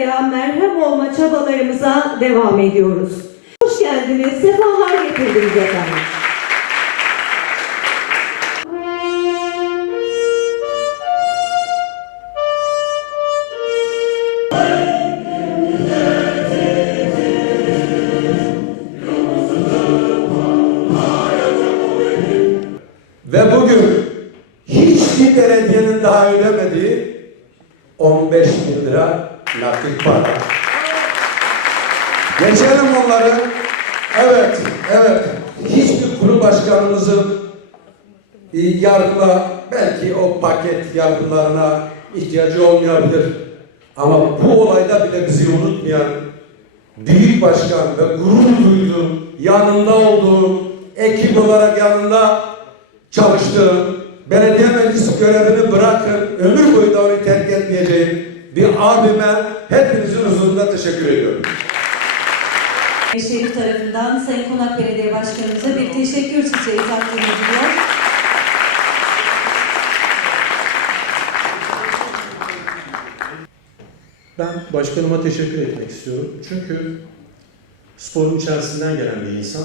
yaraya merhem olma çabalarımıza devam ediyoruz. Hoş geldiniz, sefalar getirdiniz efendim. Ve bugün hiçbir belediyenin daha ödemediği 15 bin lira nakit para. Geçelim onları. Evet, evet. Hiçbir kuru başkanımızın e, yardıma, belki o paket yardımlarına ihtiyacı olmayabilir. Ama bu olayda bile bizi unutmayan büyük başkan ve gurur duyduğum, yanında olduğum, ekip olarak yanında çalıştığım, belediye meclisi görevini bırakın, ömür abime hepinizin huzurunda teşekkür ediyorum. Şerif tarafından Sayın Konak Belediye Başkanımıza bir teşekkür çiçeği takdim ediliyor. Ben başkanıma teşekkür etmek istiyorum. Çünkü sporun içerisinden gelen bir insan.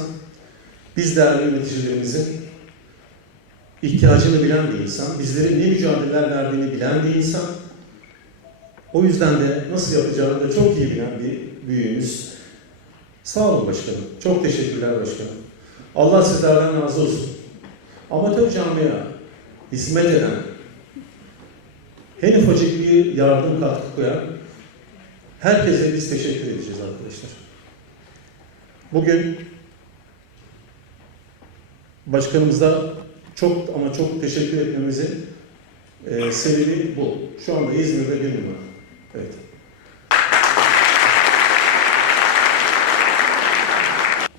Biz değerli yöneticilerimizin ihtiyacını bilen bir insan. Bizlerin ne mücadeleler verdiğini bilen bir insan. O yüzden de nasıl yapacağını da çok iyi bilen bir büyüğümüz. Sağ olun başkanım. Çok teşekkürler başkanım. Allah sizlerden razı olsun. Amatör camiye hizmet eden, en ufacık bir yardım katkı koyan herkese biz teşekkür edeceğiz arkadaşlar. Bugün başkanımıza çok ama çok teşekkür etmemizin e, sebebi bu. Şu anda İzmir'de bir numara. Evet.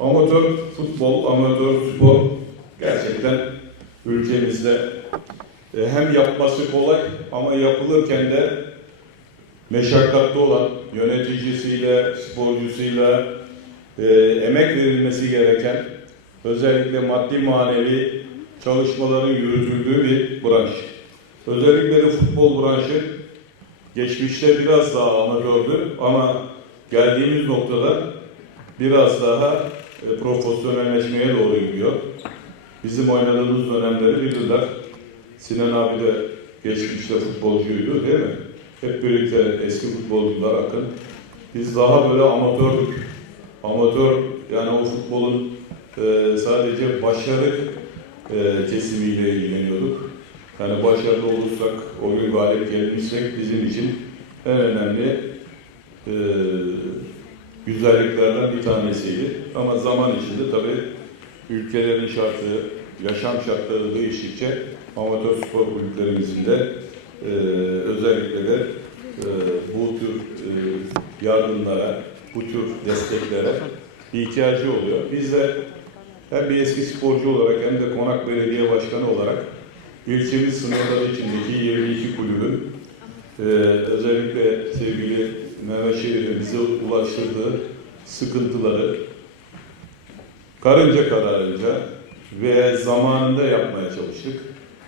Amatör futbol, amatör spor gerçekten ülkemizde e, hem yapması kolay ama yapılırken de meşakkatli olan yöneticisiyle, sporcusuyla e, emek verilmesi gereken özellikle maddi manevi çalışmaların yürütüldüğü bir branş. Özellikle de futbol branşı geçmişte biraz daha amatördü ama geldiğimiz noktada biraz daha e, profesyonelleşmeye doğru gidiyor. Bizim oynadığımız dönemleri bilirler. Sinan abi de geçmişte futbolcuydu değil mi? Hep birlikte eski futbolcular akın. Biz daha böyle amatördük. Amatör yani o futbolun e, sadece başarı e, kesimiyle ilgileniyorduk. Yani başarılı olursak, o gün galip gelmişsek bizim için en önemli e, güzelliklerden bir tanesiydi. Ama zaman içinde tabii ülkelerin şartı, yaşam şartları değiştikçe amatör spor kulüplerimizin de e, özellikle de e, bu tür e, yardımlara, bu tür desteklere ihtiyacı oluyor. Biz de hem bir eski sporcu olarak hem de Konak Belediye Başkanı olarak ilçemiz sınırları içindeki 22 kulübün e, özellikle sevgili Mehmet Şerif'e bize ulaştırdığı sıkıntıları karınca kararınca ve zamanında yapmaya çalıştık.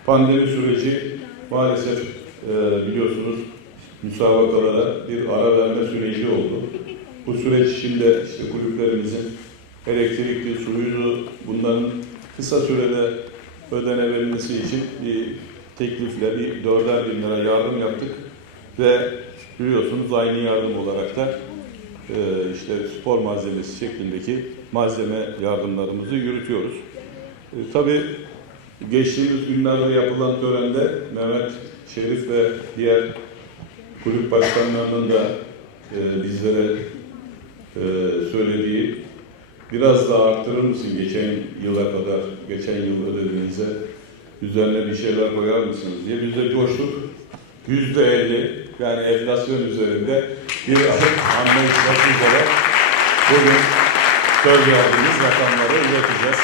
Pandemi süreci maalesef e, biliyorsunuz müsabakalara bir ara verme süreci oldu. Bu süreç içinde işte kulüplerimizin elektrikli, suyuydu bunların kısa sürede ödenebilmesi için bir teklifle bir dörder bin lira yardım yaptık ve biliyorsunuz aynı yardım olarak da e, işte spor malzemesi şeklindeki malzeme yardımlarımızı yürütüyoruz. E, tabii geçtiğimiz günlerde yapılan törende Mehmet Şerif ve diğer kulüp başkanlarının da e, bizlere e, söylediği biraz daha arttırır mısın geçen yıla kadar, geçen yıl ödediğinize üzerine bir şeyler koyar mısınız diye biz de coştuk. Yüzde elli yani enflasyon üzerinde bir adım anlayışla sizlere bugün söz verdiğimiz rakamları ileteceğiz.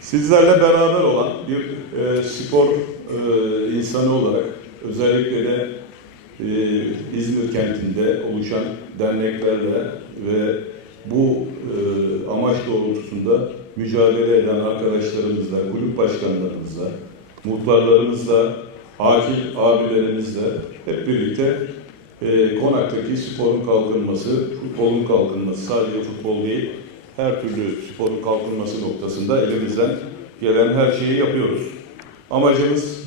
Sizlerle beraber olan bir e, spor e, insanı olarak özellikle de e, İzmir kentinde oluşan derneklerle ve bu e, amaç doğrultusunda mücadele eden arkadaşlarımızla, kulüp e, konaktaki sporun kalkınması, futbolun kalkınması, sadece futbol değil, her türlü sporun kalkınması noktasında elimizden gelen her şeyi yapıyoruz. Amacımız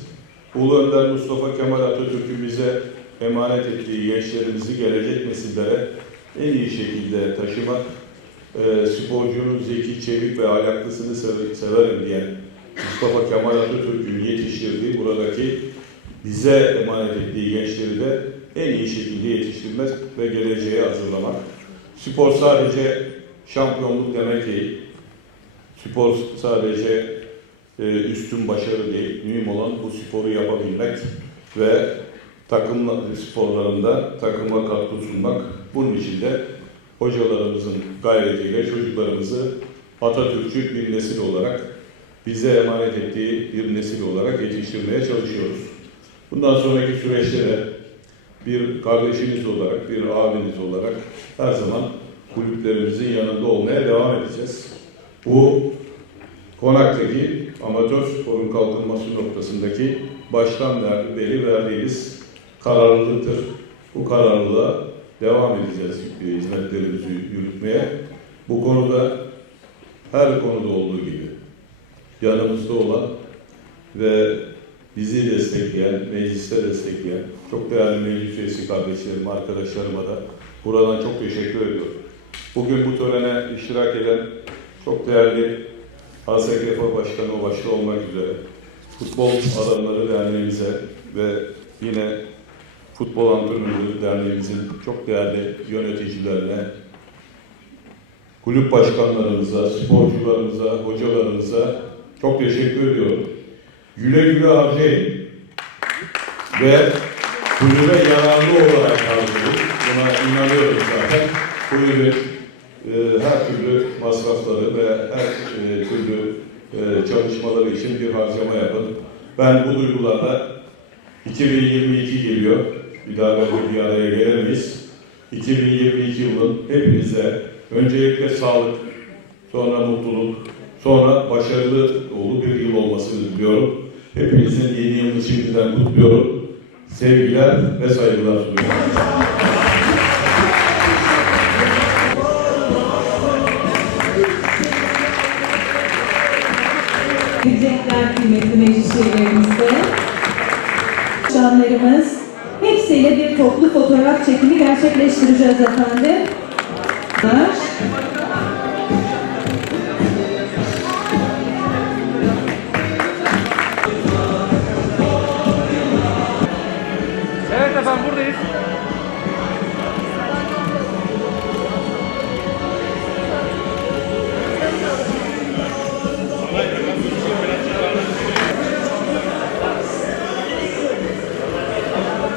Ulu Önder Mustafa Kemal Atatürk'ün bize emanet ettiği gençlerimizi gelecek nesillere en iyi şekilde taşımak, e, sporcunun zeki, çevik ve ahlaklısını sever- severim diyen Mustafa Kemal Atatürk'ün yetiştirdiği buradaki bize emanet ettiği gençleri de en iyi şekilde yetiştirmek ve geleceğe hazırlamak. Spor sadece şampiyonluk demek değil. Spor sadece e, üstün başarı değil. Mühim olan bu sporu yapabilmek ve takım sporlarında takıma katkı sunmak. Bunun için de hocalarımızın gayretiyle çocuklarımızı Atatürkçü bir nesil olarak bize emanet ettiği bir nesil olarak yetiştirmeye çalışıyoruz. Bundan sonraki süreçte de bir kardeşiniz olarak, bir abiniz olarak her zaman kulüplerimizin yanında olmaya devam edeceğiz. Bu konaktaki amatör sporun kalkınması noktasındaki baştan beri- verdiğimiz kararlılıktır. Bu kararlılığa devam edeceğiz hizmetlerimizi yürütmeye. Bu konuda her konuda olduğu gibi yanımızda olan ve bizi destekleyen, mecliste destekleyen, çok değerli meclis üyesi kardeşlerim, arkadaşlarıma da buradan çok teşekkür ediyorum. Bugün bu törene iştirak eden çok değerli ASKF Başkanı başta olmak üzere Futbol Adamları Derneğimize ve yine Futbol Antrenörleri Derneğimizin çok değerli yöneticilerine, kulüp başkanlarımıza, sporcularımıza, hocalarımıza çok teşekkür ediyorum. Güle güle harcayın ve kulübe yararlı olarak harcayın. Buna inanıyorum zaten. Kulübün e, her türlü masrafları ve her e, türlü e, çalışmaları için bir harcama yapın. Ben bu duygularla 2022 geliyor. Bir daha belki bir araya gelemeyiz. 2022 yılın hepinize öncelikle sağlık, sonra mutluluk, sonra başarılı dolu bir yıl olmasını diliyorum. Hepinizin yeni yılını şimdiden kutluyorum. Sevgiler ve saygılar sunuyorum. Diyecekler kıymetli meclis üyelerimizde. Şanlarımız hepsiyle bir toplu fotoğraf çekimi gerçekleştireceğiz efendim. Evet efendim buradayız.